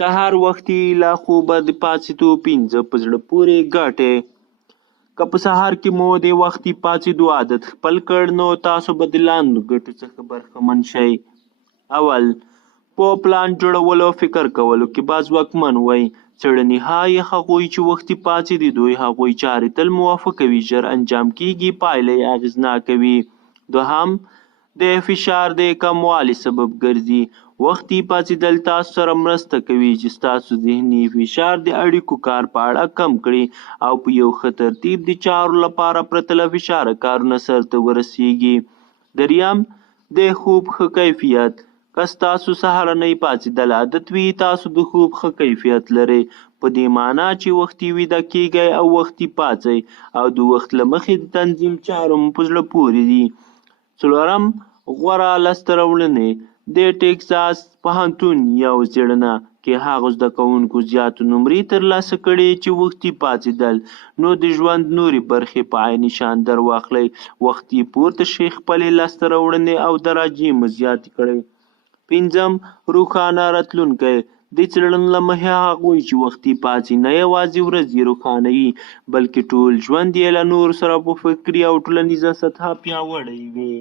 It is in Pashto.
سهار وختي له خوبه د پاڅېدو 5 په زړه پورې ګټې. که په سهار کې مو د وختي پاڅېدو عادت خپل کړ نو تاسو به د لاندو ګټو څخه برخمن شئ. اول، په پلان جوړولو او فکر کولو کې به ځواکمن وئ. څېړنې ښایي هغوی چې وختي پاڅېدي دوی هغوی چارې تل موافقه وي، ژر انجام کیږي، پایله یې اغېزناکه وي. دوهم، د فشار د کموالي سبب ګرځي. وختي پاڅېدل تاسو سره مرسته کوي چې ستاسو ذهني فشار د اړیکو کار په اړه کم کړي او په یو ښه ترتیب د چارو لپاره پرته له فشاره کارونه سرته ورسیږي. دریم، د خوب ښه کیفیت. که ستاسو سهارنۍ پاڅېدل عادت وي تاسو د خوب ښه کیفیت لرئ، په دې معنا چې وختي ویده کیږئ او وختي پاڅئ او د وخت له مخې د تنظیم چارو مو په زړه پورې دي. څلورم، غوره لاسته راوړنې. د ټیکساس پوهنتون یو څېړنه کې هغو زده کوونکو زیاتو نمرې ترلاسه کړې چې وختي پاڅېدل. نو د ژوند نورې برخې په عین شان در واخلئ. وختي پورته شئ، خپلې لاسته راوړنې او درجې مو زیاتې کړئ. پنځم، روښانه راتلونکی. د څېړنو له مخې هغوی چې وختي پاڅي نه یوازې ورځ یې روښانوي بلکې ټول ژوند یې له نورو سره په فکري او ټولنیزه سطحه پیاوړی وي.